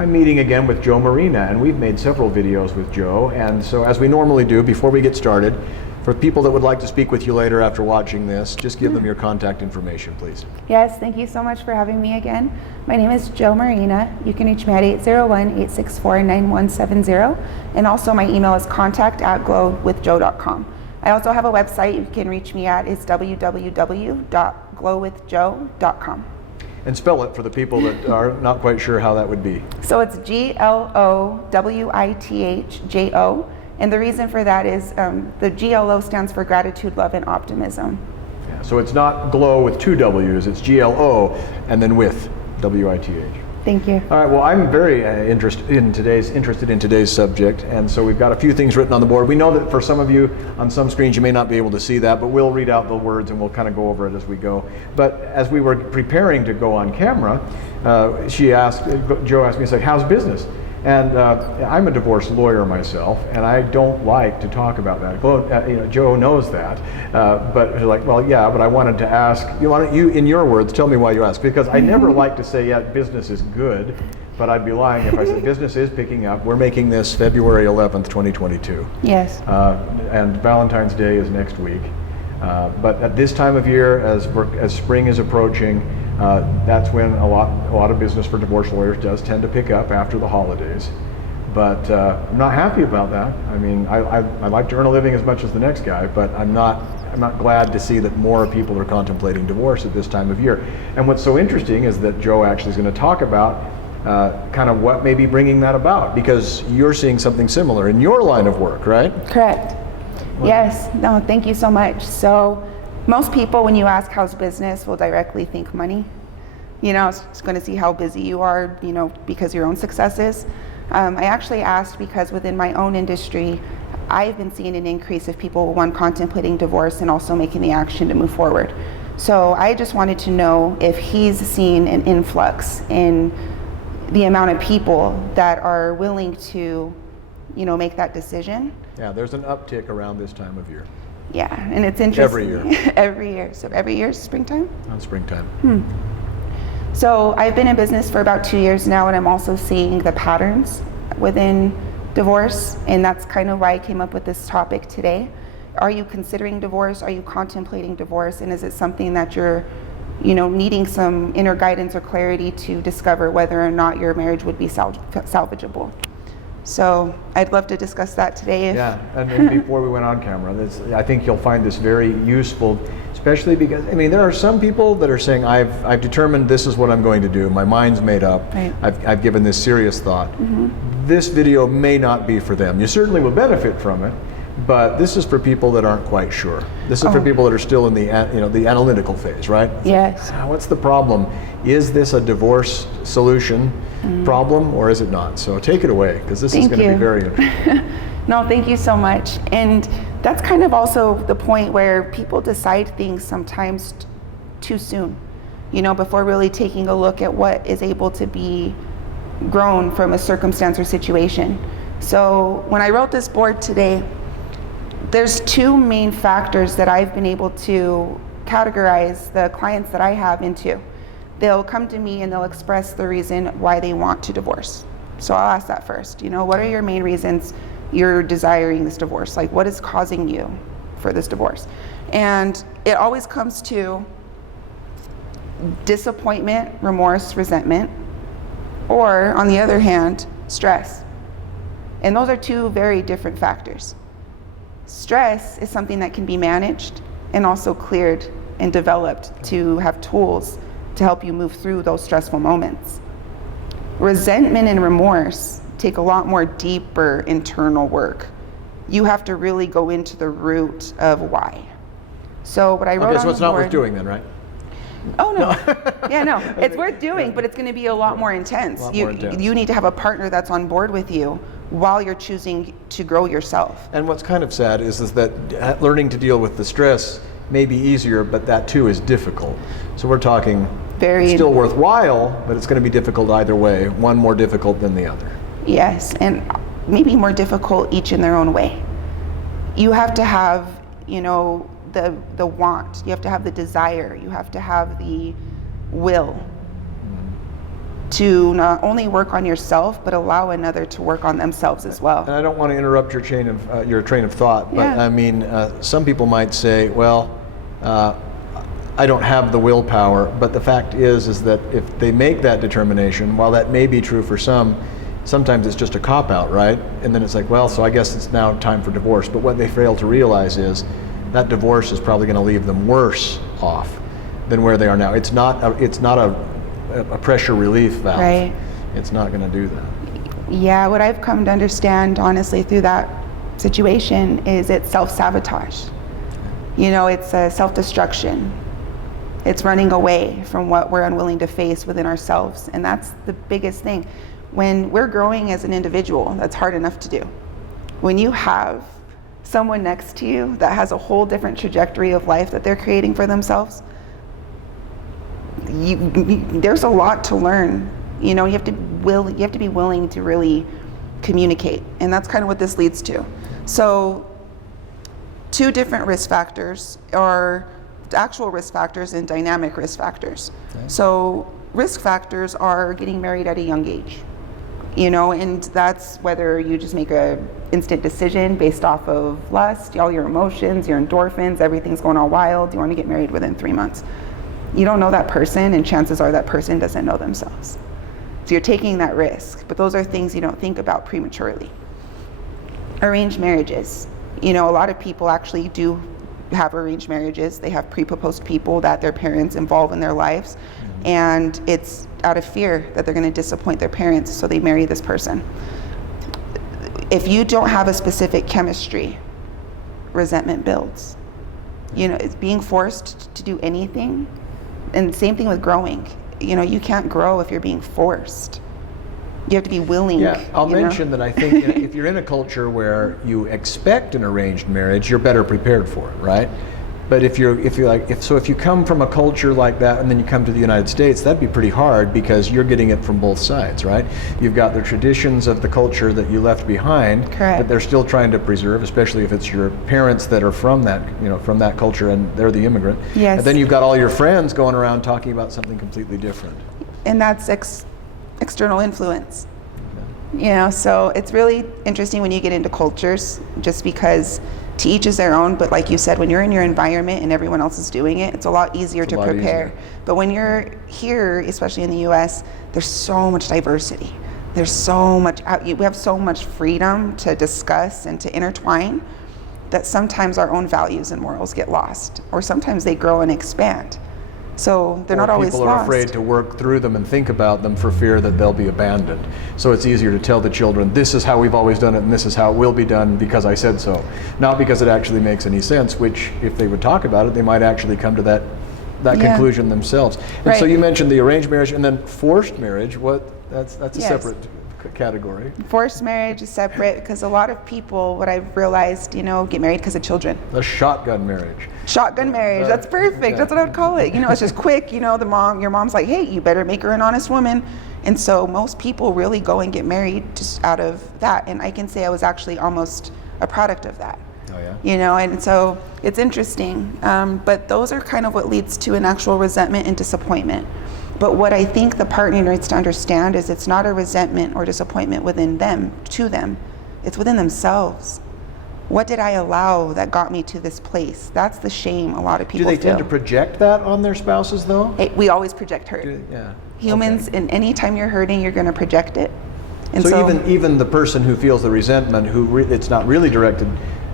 I'm meeting again with Jo Maurina, and we've made several videos with Jo, and so as we normally do, before we get started, for people that would like to speak with you later after watching this, just give them your contact information, please. Yes, thank you so much for having me again. My name is Jo Maurina. You can reach me at 801-864-9170, and also my email is contact@glowithjo.com. I also have a website you can reach me at. It's www.glowithjo.com. And spell it for the people that are not quite sure how that would be. So it's GLOWITHJO, and the reason for that is the GLO stands for gratitude, love, and optimism. Yeah, so it's not glow with two W's, it's GLO and then with WITH. Thank you. All right, well, I'm very interested in today's subject, and so we've got a few things written on the board. We know that for some of you on some screens you may not be able to see that, but we'll read out the words and we'll kind of go over it as we go. But as we were preparing to go on camera, Jo asked me, like, how's business? And I'm a divorce lawyer myself, and I don't like to talk about that. Jo knows that, but she's like, well, yeah, but I wanted to ask, you, in your words, tell me why you asked. Because I never like to say, yeah, business is good, but I'd be lying if I said business is picking up. We're making this February 11th, 2022. Yes. And Valentine's Day is next week. But at this time of year, as spring is approaching, that's when a lot of business for divorce lawyers does tend to pick up after the holidays. But I'm not happy about that. I mean, I like to earn a living as much as the next guy, but I'm not glad to see that more people are contemplating divorce at this time of year. And what's so interesting is that Jo actually is going to talk about kind of what may be bringing that about, because you're seeing something similar in your line of work, right? Correct. Yes. No, thank you so much. So most people, when you ask how's business, will directly think money. You know, it's going to see how busy you are, you know, because of your own successes. I actually asked because within my own industry, I've been seeing an increase of people, one, contemplating divorce and also making the action to move forward. So I just wanted to know if he's seen an influx in the amount of people that are willing to, you know, make that decision. Yeah, there's an uptick around this time of year. Yeah, and it's interesting. Every year. Every year. So every year is springtime? On springtime. So I've been in business for about 2 years now, and I'm also seeing the patterns within divorce, and that's kind of why I came up with this topic today. Are you considering divorce? Are you contemplating divorce? And is it something that you're, you know, needing some inner guidance or clarity to discover whether or not your marriage would be salvageable? So I'd love to discuss that today. Yeah, and then before we went on camera, I think you'll find this very useful, especially because, I mean, there are some people that are saying, I've determined this is what I'm going to do. My mind's made up. Right. I've given this serious thought. This video may not be for them. You certainly will benefit from it, but this is for people that aren't quite sure. This is for people that are still in the analytical phase, right? Yes. What's the problem? Is this a divorce solution problem, or is it not? So take it away, because this is going to be very interesting. No, thank you so much. And that's kind of also the point where people decide things sometimes too soon, you know, before really taking a look at what is able to be grown from a circumstance or situation. So when I wrote this board today, there's two main factors that I've been able to categorize the clients that I have into. They'll come to me and they'll express the reason why they want to divorce. So I'll ask that first. You know, what are your main reasons you're desiring this divorce? Like, what is causing you for this divorce? And it always comes to disappointment, remorse, resentment, or on the other hand, stress. And those are two very different factors. Stress is something that can be managed and also cleared and developed to have tools to help you move through those stressful moments. Resentment and remorse take a lot more deeper internal work. You have to really go into the root of why. So what I wrote on the board... so it's not worth doing then, right? Oh, no. Yeah, no. It's worth doing, but it's going to be a lot more intense. You need to have a partner that's on board with you while you're choosing to grow yourself. And what's kind of sad is that learning to deal with the stress may be easier, but that too is difficult. So we're talking still worthwhile, but it's going to be difficult either way, one more difficult than the other. Yes, and maybe more difficult each in their own way. You have to have, you know, the want, you have to have the desire, you have to have the will. to not only work on yourself, but allow another to work on themselves as well. And I don't want to interrupt your train of thought, but Yeah. I mean, some people might say, well, I don't have the willpower, but the fact is that if they make that determination, while that may be true for some, sometimes it's just a cop-out, right? And then it's like, well, so I guess it's now time for divorce. But what they fail to realize is that divorce is probably going to leave them worse off than where they are now. It's not a pressure relief valve. Right. It's not going to do that. Yeah, what I've come to understand, honestly, through that situation is it's self-sabotage. You know, it's self-destruction. It's running away from what we're unwilling to face within ourselves. And that's the biggest thing. When we're growing as an individual, that's hard enough to do. When you have someone next to you that has a whole different trajectory of life that they're creating for themselves, there's a lot to learn. You know, you have to be willing to really communicate, and that's kind of what this leads to. So, two different risk factors are actual risk factors and dynamic risk factors. Okay. So, risk factors are getting married at a young age. You know, and that's whether you just make a instant decision based off of lust, all your emotions, your endorphins, everything's going all wild. You want to get married within 3 months. You don't know that person, and chances are that person doesn't know themselves. So you're taking that risk, but those are things you don't think about prematurely. Arranged marriages. You know, a lot of people actually do have arranged marriages. They have pre-proposed people that their parents involve in their lives, and it's out of fear that they're going to disappoint their parents, so they marry this person. If you don't have a specific chemistry, resentment builds. You know, it's being forced to do anything. And same thing with growing. You know, you can't grow if you're being forced. You have to be willing. Yeah, I'll mention that I think if you're in a culture where you expect an arranged marriage, you're better prepared for it, right? But if you come from a culture like that and then you come to the United States, that'd be pretty hard because you're getting it from both sides, right? You've got the traditions of the culture that you left behind, correct, that they're still trying to preserve, especially if it's your parents that are from that, from that culture and they're the immigrant. Yes. And then you've got all your friends going around talking about something completely different. And that's external influence. Okay. You know, so it's really interesting when you get into cultures, just because to each is their own, but like you said, when you're in your environment and everyone else is doing it, it's a lot easier to prepare. But when you're here, especially in the US, there's so much diversity. There's so much, we have so much freedom to discuss and to intertwine that sometimes our own values and morals get lost, or sometimes they grow and expand. So they're not always lost. People are afraid to work through them and think about them for fear that they'll be abandoned. So it's easier to tell the children, this is how we've always done it and this is how it will be done because I said so. Not because it actually makes any sense, which if they would talk about it, they might actually come to that conclusion themselves. And right. So you mentioned the arranged marriage and then forced marriage. That's a separate category. Forced marriage is separate because a lot of people, what I've realized, get married because of children. A shotgun marriage. Shotgun marriage, that's perfect. Yeah. That's what I would call it. It's just quick. Your mom's like, hey, you better make her an honest woman. And so most people really go and get married just out of that. And I can say I was actually almost a product of that. Oh yeah. And so it's interesting. But those are kind of what leads to an actual resentment and disappointment. But what I think the partner needs to understand is it's not a resentment or disappointment within them, to them. It's within themselves. What did I allow that got me to this place? That's the shame a lot of people feel. Do they tend to project that on their spouses, though? We always project hurt. Yeah. Humans, and any time you're hurting, you're going to project it. And so even the person who feels the resentment, it's not really directed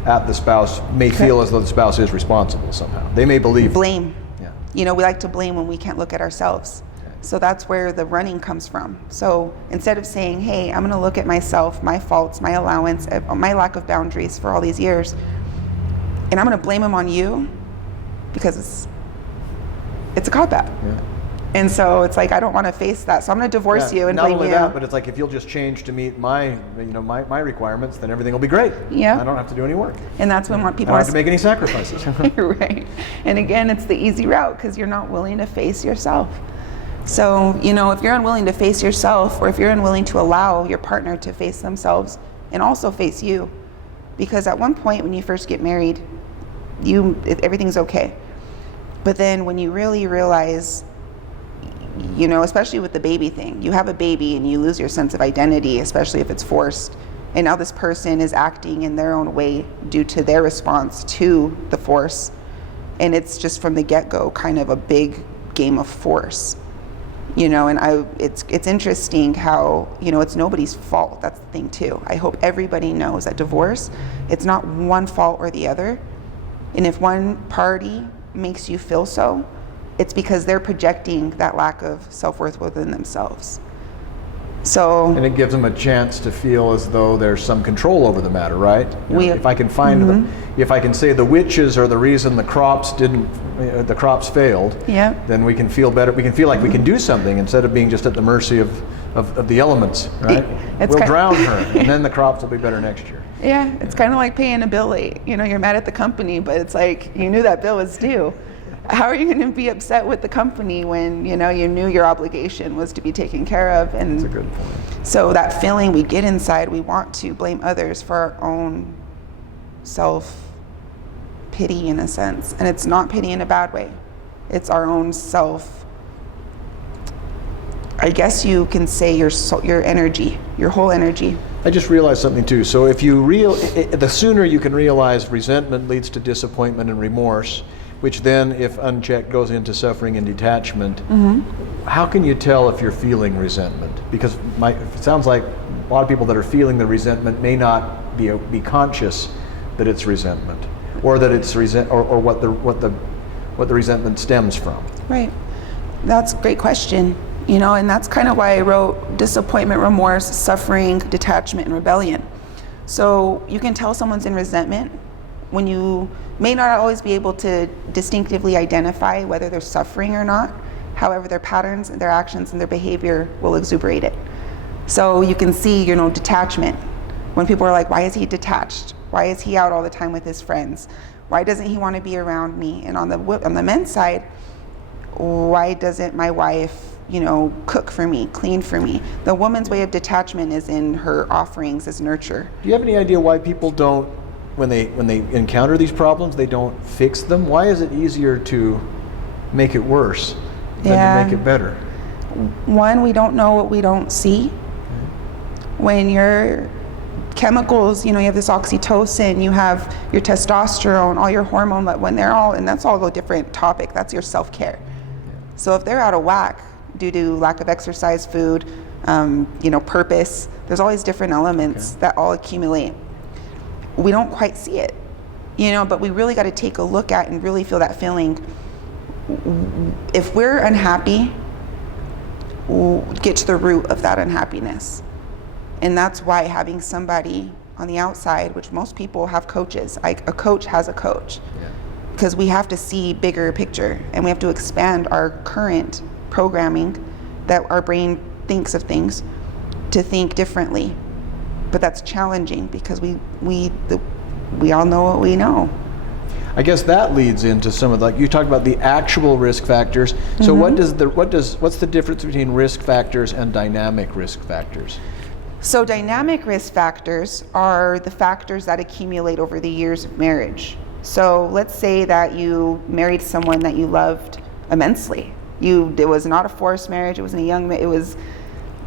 at the spouse, may feel as though the spouse is responsible somehow. They may believe. Blame. Yeah. We like to blame when we can't look at ourselves. So that's where the running comes from. So instead of saying, hey, I'm gonna look at myself, my faults, my allowance, my lack of boundaries for all these years, and I'm gonna blame them on you because it's a cop-out. Yeah. And so it's like, I don't wanna face that, so I'm gonna divorce you and blame you. Not only that, but it's like, if you'll just change to meet my requirements, then everything will be great. Yeah. I don't have to do any work. And that's when people I don't have to make any sacrifices. Right. And again, it's the easy route because you're not willing to face yourself. So, if you're unwilling to face yourself, or if you're unwilling to allow your partner to face themselves and also face you, because at one point when you first get married, everything's okay. But then when you really realize you know, especially with the baby thing. You have a baby and you lose your sense of identity, especially if it's forced. And now this person is acting in their own way due to their response to the force. And it's just from the get-go kind of a big game of force. You know, and it's interesting how, you know, it's nobody's fault. That's the thing too. I hope everybody knows that divorce, it's not one fault or the other. And if one party makes you feel so, it's because they're projecting that lack of self-worth within themselves. So, and it gives them a chance to feel as though there's some control over the matter, right? You know, if I can find if I can say the witches are the reason the crops failed, then we can feel better. We can feel like we can do something instead of being just at the mercy of the elements, right? We'll drown her, and then the crops will be better next year. Yeah, it's kind of like paying a bill late. You know, you're mad at the company, but it's like you knew that bill was due. How are you going to be upset with the company when, you know, you knew your obligation was to be taken care of? And that's a good point. So that feeling we get inside, we want to blame others for our own self-pity in a sense. And it's not pity in a bad way. It's our own self. I guess you can say your energy, your whole energy. I just realized something too. So if the sooner you can realize resentment leads to disappointment and remorse, which then, if unchecked, goes into suffering and detachment. How can you tell if you're feeling resentment? Because it sounds like a lot of people that are feeling the resentment may not be conscious that it's resentment, or that it's or what the resentment stems from. Right. That's a great question. You know, and that's kind of why I wrote disappointment, remorse, suffering, detachment, and rebellion. So you can tell someone's in resentment when you may not always be able to distinctively identify whether they're suffering or not. However, their patterns and their actions and their behavior will exuberate it. So you can see, you know, detachment. When people are like, why is he detached? Why is he out all the time with his friends? Why doesn't he want to be around me? And on the men's side, why doesn't my wife, you know, cook for me, clean for me? The woman's way of detachment is in her offerings as nurture. Do you have any idea why people don't, when they encounter these problems, they don't fix them? Why is it easier to make it worse than to make it better? One, we don't know what we don't see. When your chemicals, you know, you have this oxytocin, you have your testosterone, all your hormone, when they're all, and that's all a different topic, that's your self-care. So if they're out of whack due to lack of exercise, food, you know, purpose, there's always different elements that all accumulate. We don't quite see it, you know, but we really got to take a look at and really feel that feeling. If we're unhappy, we'll get to the root of that unhappiness. And that's why having somebody on the outside, which most people have coaches, like a coach has a coach, because we have to see bigger picture and we have to expand our current programming that our brain thinks of things to think differently. But that's challenging because we all know what we know. I guess that leads into some of you talked about the actual risk factors. So what's the difference between risk factors and dynamic risk factors? So dynamic risk factors are the factors that accumulate over the years of marriage. So let's say that you married someone that you loved immensely. It was not a forced marriage, it wasn't it was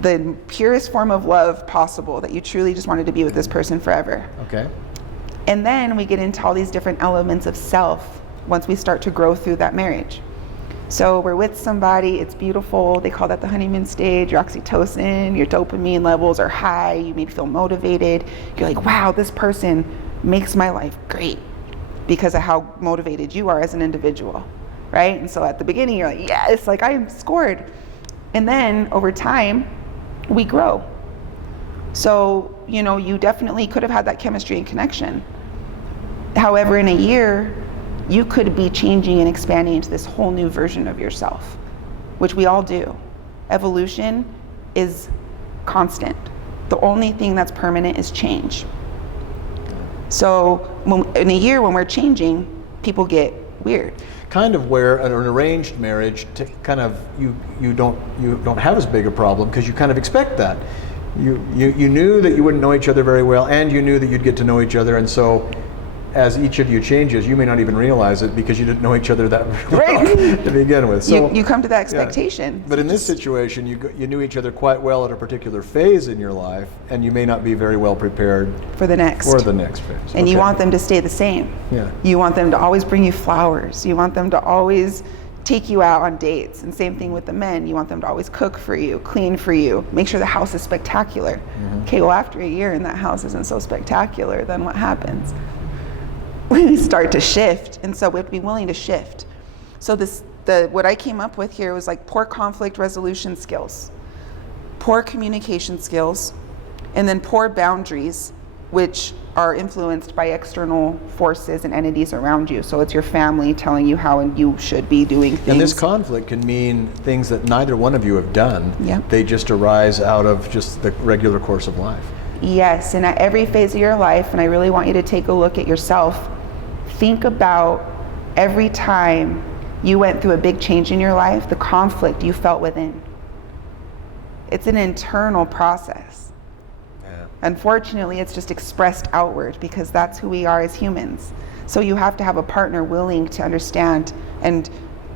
the purest form of love possible, that you truly just wanted to be with this person forever. Okay. And then we get into all these different elements of self once we start to grow through that marriage. So we're with somebody, it's beautiful, they call that the honeymoon stage, your oxytocin, your dopamine levels are high, you may feel motivated, you're like, wow, this person makes my life great because of how motivated you are as an individual, right? And so at the beginning you're like, yes, like I'm scored. And then over time, we grow. So, you know, you definitely could have had that chemistry and connection. However, in a year, you could be changing and expanding into this whole new version of yourself, which we all do. Evolution is constant. The only thing that's permanent is change. So in a year when we're changing, people get weird. Kind of where an arranged marriage, you don't have as big a problem because you kind of expect that. You knew that you wouldn't know each other very well, and you knew that you'd get to know each other, and so as each of you changes, you may not even realize it because you didn't know each other that well to begin with. So you come to that expectation. But in this situation, you knew each other quite well at a particular phase in your life, and you may not be very well prepared for the next phase. And you want them to stay the same. Yeah. You want them to always bring you flowers. You want them to always take you out on dates. And same thing with the men. You want them to always cook for you, clean for you, make sure the house is spectacular. Okay, well, after a year and that house isn't so spectacular, then what happens? We start to shift. And so we have to be willing to shift. So what I came up with here was like poor conflict resolution skills, poor communication skills, and then poor boundaries, which are influenced by external forces and entities around you. So it's your family telling you how you should be doing things. And this conflict can mean things that neither one of you have done. Yep. They just arise out of just the regular course of life. Yes, and at every phase of your life, and I really want you to take a look at yourself, think about every time you went through a big change in your life, the conflict you felt within. It's an internal process. Unfortunately, it's just expressed outward because that's who we are as humans. So you have to have a partner willing to understand and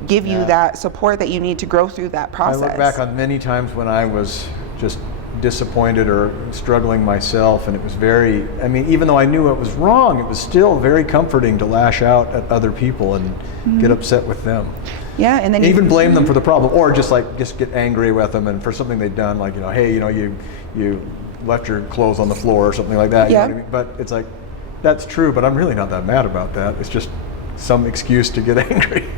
give you that support that you need to grow through that process. I look back on many times when I was just disappointed or struggling myself, and it was even though I knew it was wrong, it was still very comforting to lash out at other people and get upset with them. Yeah, and then even blame them for the problem, or just get angry with them and for something they've done, like, hey, you left your clothes on the floor or something like that. Yeah. You know what I mean? But it's like, that's true, but I'm really not that mad about that. It's just some excuse to get angry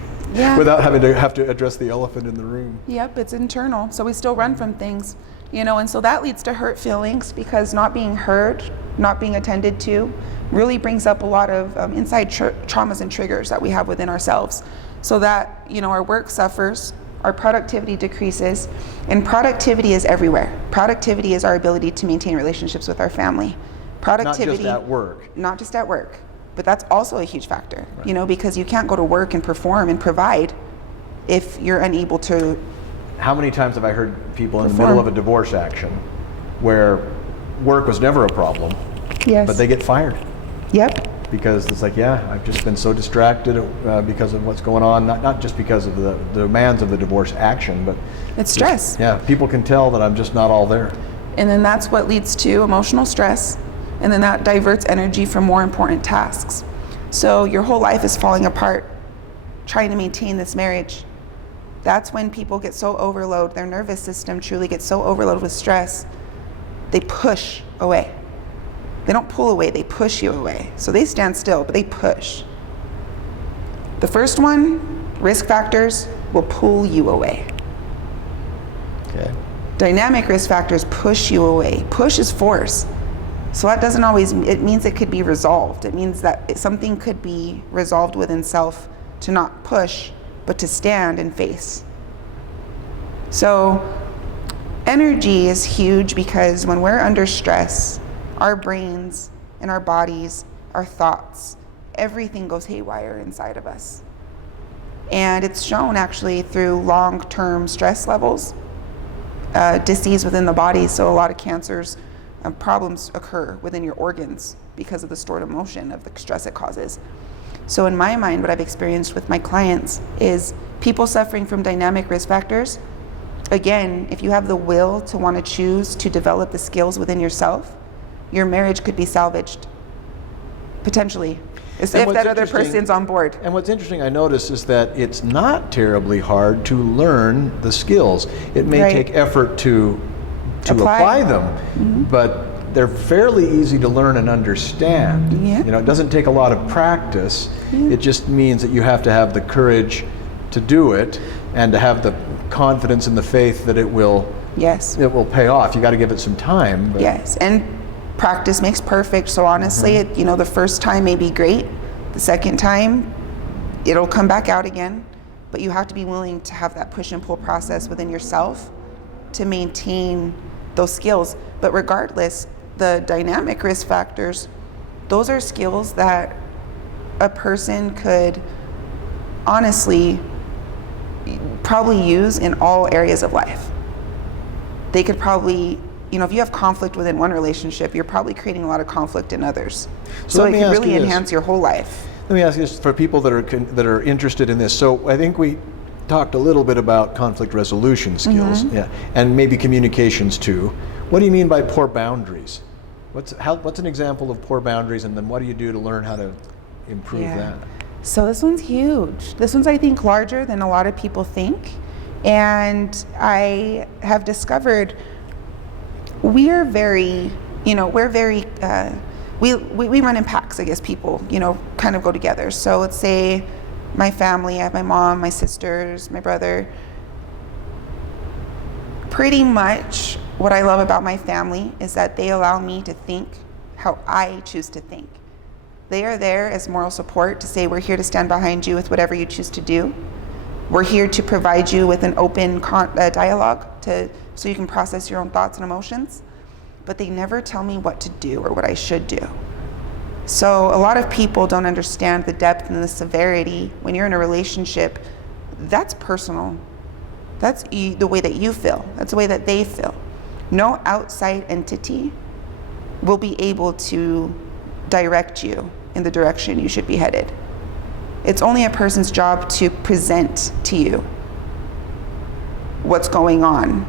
without having to address the elephant in the room. Yep, it's internal. So we still run from things, and so that leads to hurt feelings because not being heard, not being attended to really brings up a lot of inside traumas and triggers that we have within ourselves. So that, our work suffers, our productivity decreases, and productivity is everywhere. Productivity is our ability to maintain relationships with our family. Productivity, not just at work. Not just at work, but that's also a huge factor, because you can't go to work and perform and provide if you're unable to. How many times have I heard people in the middle of a divorce action where work was never a problem, but they get fired? Yep. Because it's like, I've just been so distracted because of what's going on, not just because of the demands of the divorce action, but it's stress. People can tell that I'm just not all there. And then that's what leads to emotional stress, and then that diverts energy from more important tasks. So your whole life is falling apart trying to maintain this marriage. That's when people get so overloaded, their nervous system truly gets so overloaded with stress, they push away. They don't pull away, they push you away. So they stand still, but they push. The first one, risk factors, will pull you away. Okay. Dynamic risk factors push you away. Push is force. So that doesn't always, it means it could be resolved. It means that something could be resolved within self to not push, but to stand and face. So energy is huge because when we're under stress, our brains and our bodies, our thoughts, everything goes haywire inside of us. And it's shown actually through long-term stress levels, disease within the body. So a lot of cancers, problems occur within your organs because of the stored emotion of the stress it causes. So in my mind, what I've experienced with my clients is people suffering from dynamic risk factors. Again, if you have the will to want to choose to develop the skills within yourself, your marriage could be salvaged, potentially, if that other person's on board. And what's interesting, I notice, is that it's not terribly hard to learn the skills. It may take effort to apply them, but they're fairly easy to learn and understand. Yeah. It doesn't take a lot of practice. It just means that you have to have the courage to do it and to have the confidence and the faith that it will pay off. You got to give it some time. But. Yes, and practice makes perfect. So honestly, the first time may be great. The second time, it'll come back out again. But you have to be willing to have that push and pull process within yourself to maintain those skills. But regardless, the dynamic risk factors, those are skills that a person could honestly probably use in all areas of life. They could probably if you have conflict within one relationship, you're probably creating a lot of conflict in others. So let it me can ask really you this. enhance your whole life. Let me ask you this for people that are interested in this. So I think we talked a little bit about conflict resolution skills, yeah, and maybe communications too. What do you mean by poor boundaries? What's an example of poor boundaries, and then what do you do to learn how to improve that? So this one's huge. This one's, I think, larger than a lot of people think. And I have discovered we run in packs, I guess, people, kind of go together. So let's say my family, I have my mom, my sisters, my brother. Pretty much what I love about my family is that they allow me to think how I choose to think. They are there as moral support to say, we're here to stand behind you with whatever you choose to do. We're here to provide you with an open dialogue so you can process your own thoughts and emotions. But they never tell me what to do or what I should do. So a lot of people don't understand the depth and the severity. When you're in a relationship, that's personal. That's the way that you feel. That's the way that they feel. No outside entity will be able to direct you in the direction you should be headed. It's only a person's job to present to you what's going on.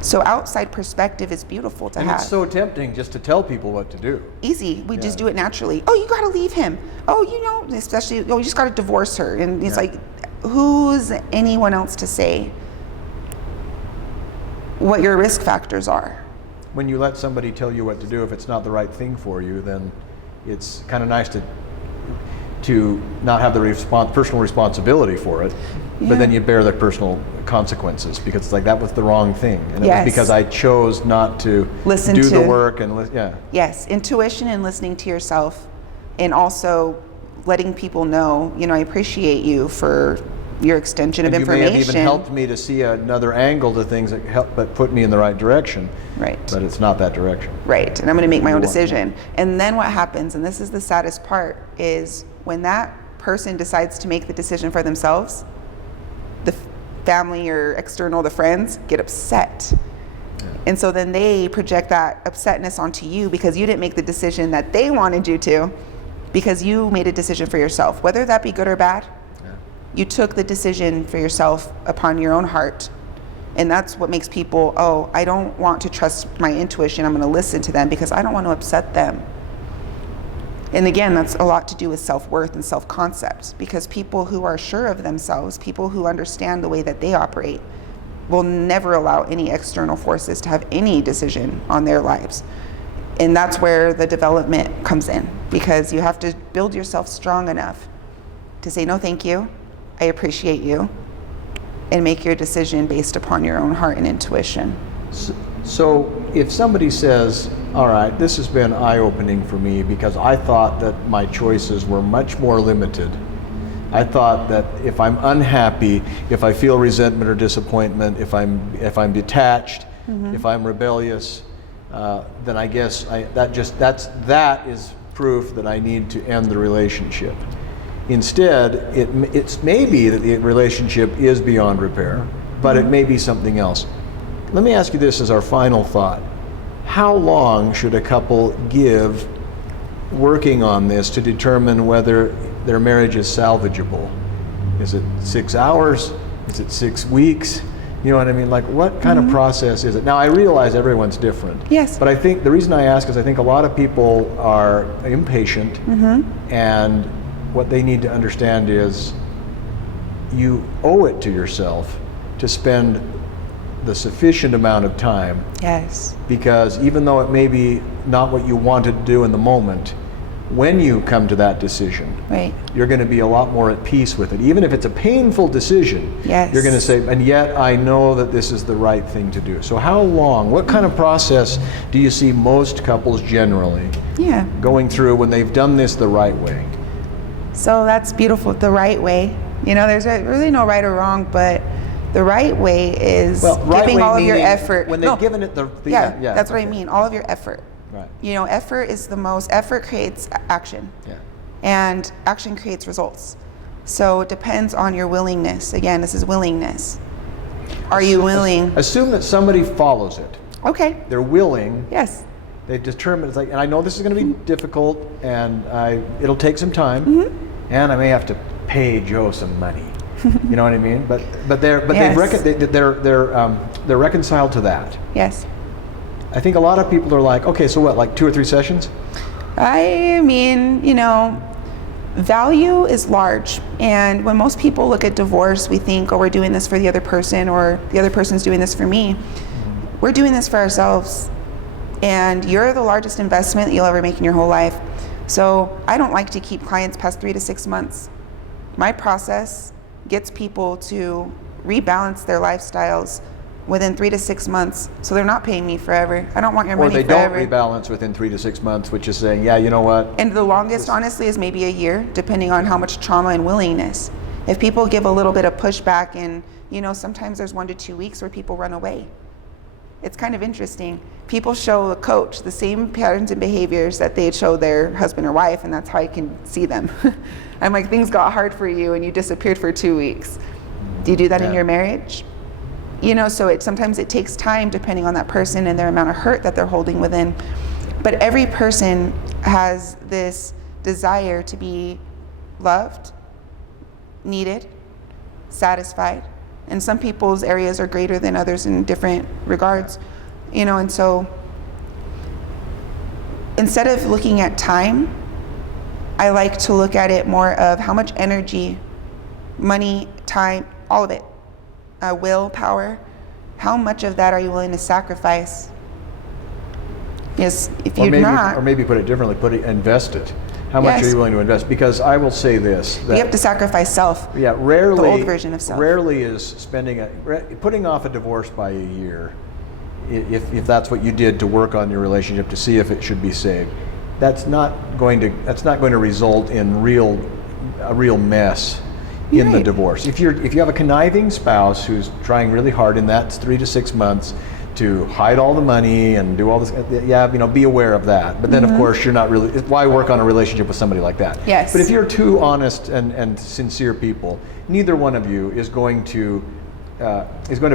So outside perspective is beautiful to have. It's so tempting just to tell people what to do. Easy. We just do it naturally. Oh, you got to leave him. Oh, especially, you just got to divorce her. And it's like, who's anyone else to say what your risk factors are? When you let somebody tell you what to do, if it's not the right thing for you, then it's kind of nice to not have the personal responsibility for it, but then you bear the personal consequences because it's like that was the wrong thing, and it was because I chose not to do the work and Yes, intuition and listening to yourself, and also letting people know, I appreciate you for your extension of information. You may have even helped me to see another angle to things that put me in the right direction. Right. But it's not that direction. Right, and I'm going to make my own decision. And then what happens, and this is the saddest part, is when that person decides to make the decision for themselves, the family or external, the friends, get upset. And so then they project that upsetness onto you because you didn't make the decision that they wanted you to, because you made a decision for yourself, whether that be good or bad. You took the decision for yourself upon your own heart. And that's what makes people, I don't want to trust my intuition. I'm going to listen to them because I don't want to upset them. And again, that's a lot to do with self-worth and self-concept, because people who are sure of themselves, people who understand the way that they operate, will never allow any external forces to have any decision on their lives. And that's where the development comes in, because you have to build yourself strong enough to say, no, thank you. I appreciate you, and make your decision based upon your own heart and intuition. So if somebody says, all right, this has been eye-opening for me because I thought that my choices were much more limited. I thought that if I'm unhappy, if I feel resentment or disappointment, if I'm detached, if I'm rebellious, then I guess that is proof that I need to end the relationship. Instead, it's maybe that the relationship is beyond repair, but it may be something else. Let me ask you this as our final thought. How long should a couple give working on this to determine whether their marriage is salvageable? Is it 6 hours? Is it 6 weeks? You know what I mean? Like, what kind of process is it? Now, I realize everyone's different. Yes. But I think the reason I ask is I think a lot of people are impatient, and what they need to understand is you owe it to yourself to spend the sufficient amount of time. Yes. Because even though it may be not what you wanted to do in the moment, when you come to that decision, you're going to be a lot more at peace with it. Even if it's a painful decision, you're going to say, and yet I know that this is the right thing to do. So how long, what kind of process do you see most couples generally going through when they've done this the right way? So that's beautiful, the right way. There's really no right or wrong, but the right way is giving all of your effort. When they've given it the that's what I mean, all of your effort. Right. Effort creates action. And action creates results. So it depends on your willingness. Again, this is willingness. Are you willing? Assume that somebody follows it. Okay. They're willing. Yes. They've determined, it's like, and I know this is going to be difficult, and it'll take some time, and I may have to pay Joe some money. You know what I mean? But they're Yes. they're reconciled to that. Yes. I think a lot of people are like, okay, so what, like 2 or 3 sessions? I mean, value is large. And when most people look at divorce, we think, oh, we're doing this for the other person, or the other person's doing this for me. We're doing this for ourselves. And you're the largest investment that you'll ever make in your whole life. So I don't like to keep clients past 3 to 6 months. My process gets people to rebalance their lifestyles within 3 to 6 months, so they're not paying me forever. I don't want your money forever. Or they don't rebalance within 3 to 6 months, which is saying, yeah, you know what? And the longest, honestly, is maybe a year, depending on how much trauma and willingness. If people give a little bit of pushback, and sometimes there's 1 to 2 weeks where people run away. It's kind of interesting. People show a coach the same patterns and behaviors that they show their husband or wife, and that's how I can see them. I'm like, things got hard for you and you disappeared for 2 weeks. Do you do that in your marriage? So sometimes it takes time depending on that person and their amount of hurt that they're holding within. But every person has this desire to be loved, needed, satisfied. And some people's areas are greater than others in different regards, and so instead of looking at time, I like to look at it more of how much energy, money, time, all of it, willpower, how much of that are you willing to sacrifice? Yes, if you're not. Or maybe put it differently, invest it. How much are you willing to invest? Because I will say this. That, you have to sacrifice self. Yeah, rarely. The old version of self. Rarely is putting off a divorce by a year, if that's what you did to work on your relationship to see if it should be saved. That's not going to result in a real mess in the divorce. If you have a conniving spouse who's trying really hard in that 3 to 6 months to hide all the money and do all this, be aware of that. But then, of course, you're not really, why work on a relationship with somebody like that? Yes. But if you're two honest and sincere people, neither one of you is going to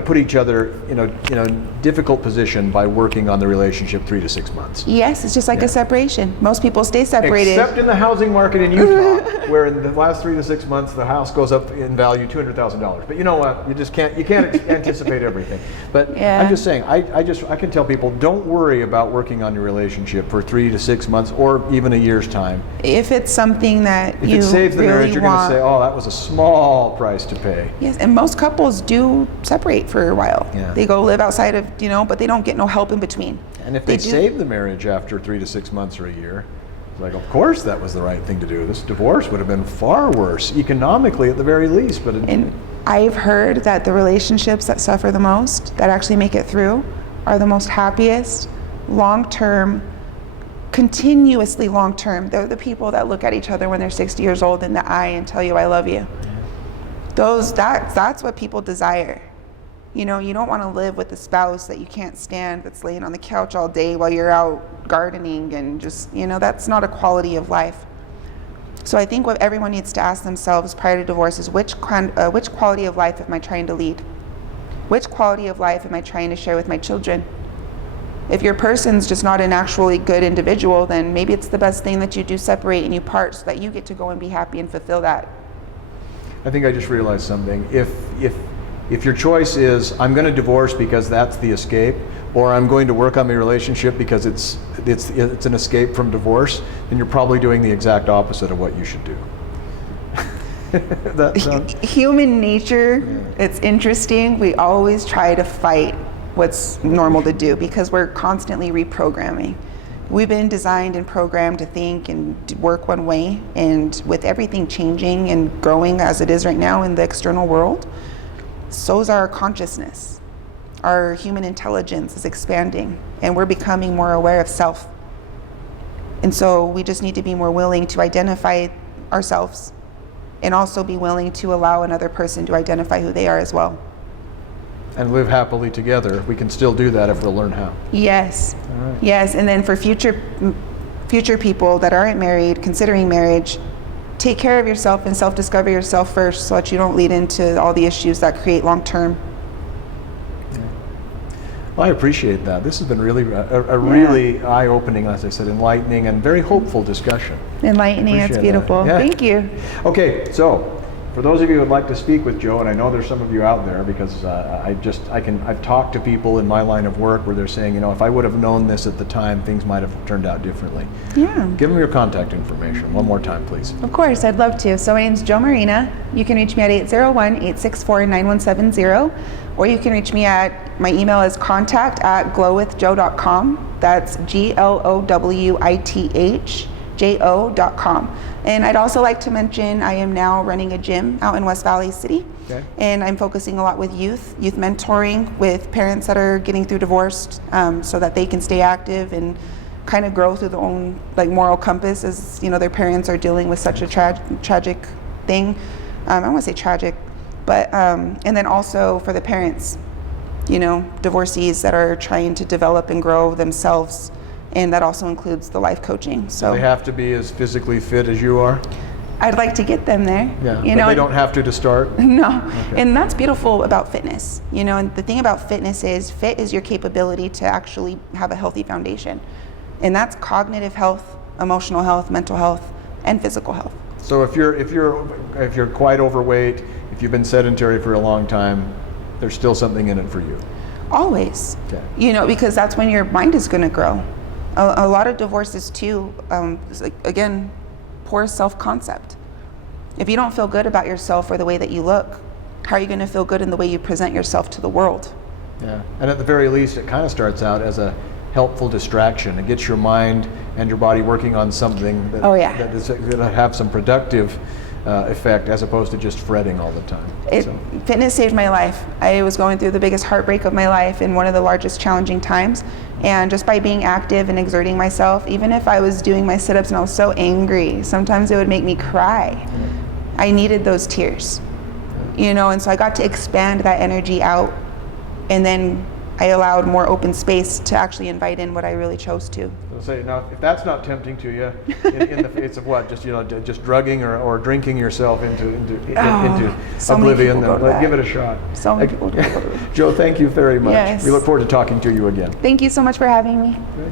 put each other in a difficult position by working on the relationship 3 to 6 months. Yes, it's just like a separation. Most people stay separated. Except in the housing market in Utah, where in the last 3 to 6 months the house goes up in value $200,000. But you know what? You can't anticipate everything. But I'm just saying, I can tell people, don't worry about working on your relationship for 3 to 6 months or even a year's time. If it's something that if it saves the marriage, you're going to say, oh, that was a small price to pay. Yes, and most couples do separate for a while. Yeah. They go live outside of, but they don't get no help in between. And if they save the marriage after 3 to 6 months or a year, it's like, of course that was the right thing to do. This divorce would have been far worse, economically at the very least. And I've heard that the relationships that suffer the most, that actually make it through, are the most happiest, long-term, continuously long-term. They're the people that look at each other when they're 60 years old in the eye and tell you, I love you. That's what people desire. You don't want to live with a spouse that you can't stand, that's laying on the couch all day while you're out gardening and just, that's not a quality of life. So I think what everyone needs to ask themselves prior to divorce is which quality of life am I trying to lead? Which quality of life am I trying to share with my children? If your person's just not an actually good individual, then maybe it's the best thing that you do separate and you part so that you get to go and be happy and fulfill that. I think I just realized something. If your choice is, I'm going to divorce because that's the escape, or I'm going to work on my relationship because it's an escape from divorce, then you're probably doing the exact opposite of what you should do. Human nature, it's interesting. We always try to fight what's normal to do because we're constantly reprogramming. We've been designed and programmed to think and work one way, and with everything changing and growing as it is right now in the external world, so is our consciousness. Our human intelligence is expanding, and we're becoming more aware of self. And so we just need to be more willing to identify ourselves and also be willing to allow another person to identify who they are as well. And live happily together. We can still do that if we'll learn how. Yes. All right. Yes, and then for future people that aren't married, considering marriage, take care of yourself and self-discover yourself first so that you don't lead into all the issues that create long-term. Well, I appreciate that. This has been really a really eye-opening, as I said, enlightening and very hopeful discussion. Enlightening, it's Appreciate beautiful. that. Yeah. Thank you. Okay, so for those of you who would like to speak with Jo, and I know there's some of you out there because I've talked to people in my line of work where they're saying, if I would have known this at the time, things might have turned out differently. Yeah. Give them your contact information one more time, please. Of course, I'd love to. So my name's Jo Maurina. You can reach me at 801-864-9170, or you can reach me at, my email is contact@glowithjo.com. That's GLOWITHJO.com. And I'd also like to mention I am now running a gym out in West Valley City. Okay. And I'm focusing a lot with youth mentoring with parents that are getting through divorce, so that they can stay active and kind of grow through their own moral compass as their parents are dealing with such a tragic thing. I don't want to say tragic, but and then also for the parents, divorcees that are trying to develop and grow themselves. And that also includes the life coaching. So they have to be as physically fit as you are? I'd like to get them there. Yeah, but they don't have to start? No. Okay. And that's beautiful about fitness. And the thing about fitness is, fit is your capability to actually have a healthy foundation. And that's cognitive health, emotional health, mental health, and physical health. So if you're quite overweight, if you've been sedentary for a long time, there's still something in it for you? Always. Okay. Because that's when your mind is going to grow. A lot of divorces too, again, poor self-concept. If you don't feel good about yourself or the way that you look, how are you going to feel good in the way you present yourself to the world? Yeah, and at the very least, it kind of starts out as a helpful distraction. It gets your mind and your body working on something that, that is going to have some productive effect, as opposed to just fretting all the time. Fitness saved my life. I was going through the biggest heartbreak of my life in one of the largest challenging times, and just by being active and exerting myself, even if I was doing my sit-ups and I was so angry, sometimes it would make me cry. I needed those tears, and so I got to expand that energy out, and then I allowed more open space to actually invite in what I really chose to. So now, if that's not tempting to you, in the face of what, just drugging or drinking yourself into so oblivion, then give it a shot. So many people do. Jo, thank you very much. Yes. We look forward to talking to you again. Thank you so much for having me. Okay.